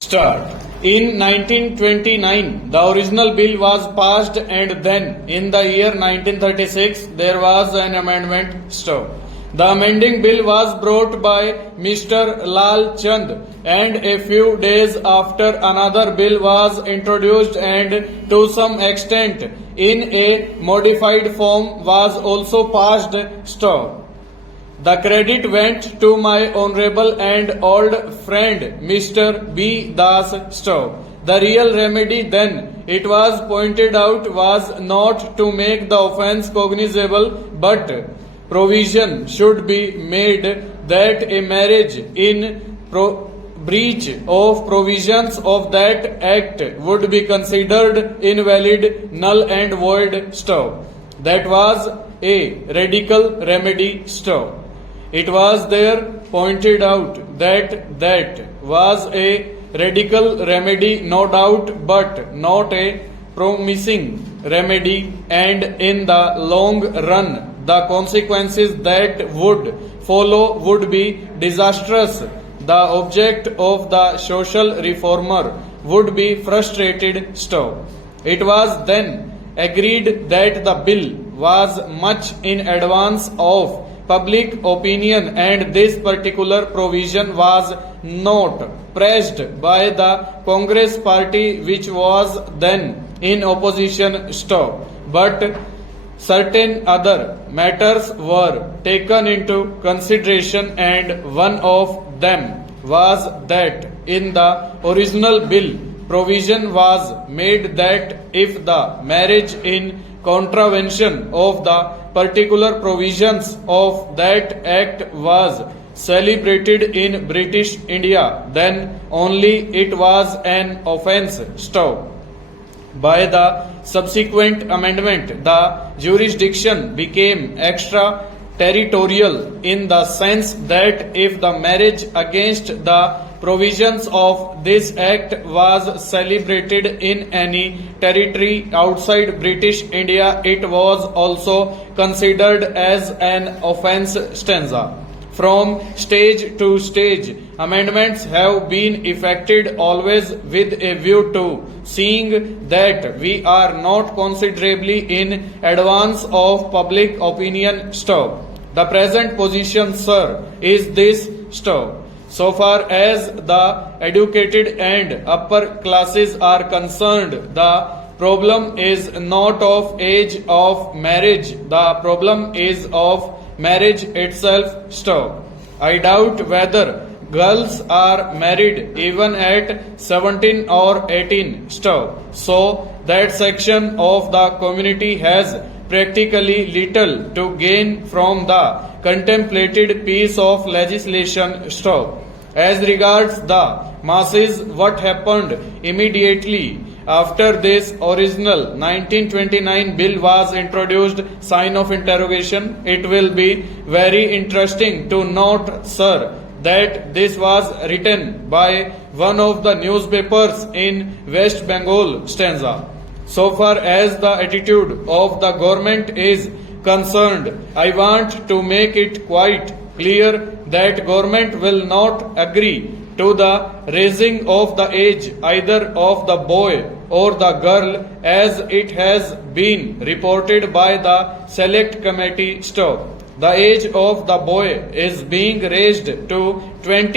Start. In 1929, the original bill was passed, and then, in the year 1936, there was an amendment. The amending bill was brought by Mr. Lal Chand, and a few days after another bill was introduced, and to some extent, in a modified form, was also passed. The credit went to my honorable and old friend Mr. B. Das Stowe. The real remedy then, it was pointed out, was not to make the offence cognizable, but provision should be made that a marriage in breach of provisions of that act would be considered invalid, null and void. That was a radical remedy. It was there pointed out that was a radical remedy, no doubt, but not a promising remedy, and in the long run, the consequences that would follow would be disastrous. The object of the social reformer would be frustrated. It was then agreed that the bill was much in advance of public opinion, and this particular provision was not pressed by the Congress party, which was then in opposition. But certain other matters were taken into consideration, and one of them was that in the original bill provision was made that if the marriage in contravention of the particular provisions of that act was celebrated in British India, then only it was an offence. By the subsequent amendment, the jurisdiction became extra-territorial in the sense that if the marriage against the provisions of this act was celebrated in any territory outside British India, it was also considered as an offence. From stage to stage, amendments have been effected, always with a view to seeing that we are not considerably in advance of public opinion. The present position, sir, is this. So far as the educated and upper classes are concerned, the problem is not of age of marriage, the problem is of marriage itself. I doubt whether girls are married even at 17 or 18. So that section of the community has practically little to gain from the contemplated piece of legislation. As regards the masses, what happened immediately after this original 1929 bill was introduced? Sign of interrogation. It will be very interesting to note, sir, that this was written by one of the newspapers in West Bengal. So far as the attitude of the government is concerned, I want to make it quite clear that government will not agree to the raising of the age either of the boy or the girl, as it has been reported by the select committee. The age of the boy is being raised to 20